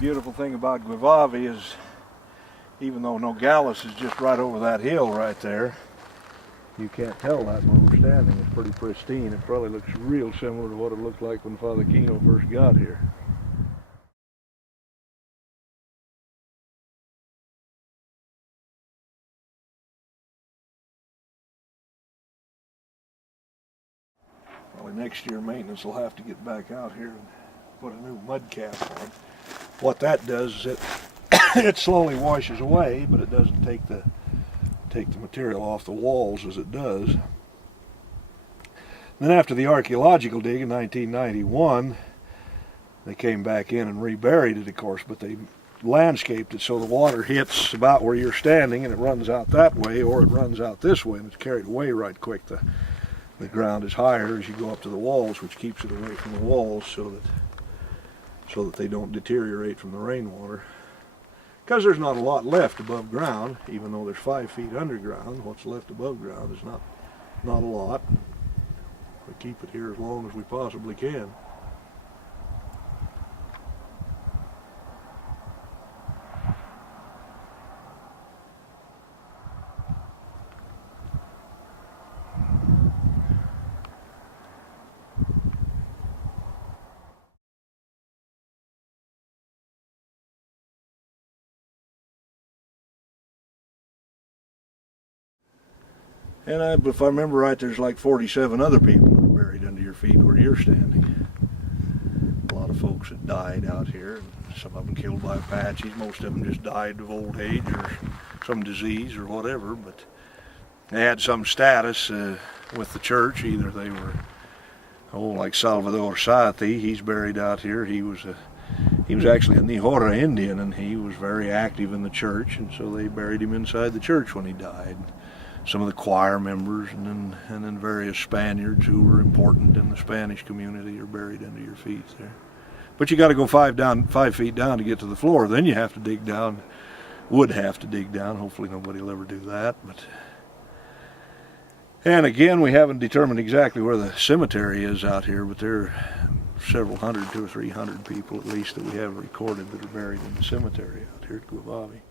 Beautiful thing about Guevavi is, even though Nogales is just right over that hill right there, you can't tell that where we're standing. It's pretty pristine. It probably looks real similar to what it looked like when Father Kino first got here. Probably next year maintenance will have to get back out here and put a new mud cap on. What that does is it slowly washes away, but it doesn't take the material off the walls as it does. Then after the archaeological dig in 1991, they came back in and reburied it, of course, but they landscaped it so the water hits about where you're standing and it runs out that way, or it runs out this way and it's carried away right quick. The ground is higher as you go up to the walls, which keeps it away from the walls so that they don't deteriorate from the rainwater. Because there's not a lot left above ground, even though there's 5 feet underground, what's left above ground is not a lot. We keep it here as long as we possibly can. And if I remember right, there's like 47 other people that are buried under your feet where you're standing. A lot of folks that died out here, and some of them killed by Apaches. Most of them just died of old age or some disease or whatever, but they had some status with the church. Either they were, like Salvador Saati, he's buried out here. He was actually a Nihora Indian, and he was very active in the church, and so they buried him inside the church when he died. Some of the choir members and then various Spaniards who were important in the Spanish community are buried under your feet there. But you got to go 5 feet down to get to the floor. Then you have to dig down, would have to dig down. Hopefully nobody will ever do that. And again, we haven't determined exactly where the cemetery is out here, but there are several hundred, 200 or 300 people at least that we have recorded that are buried in the cemetery out here at Guevavi.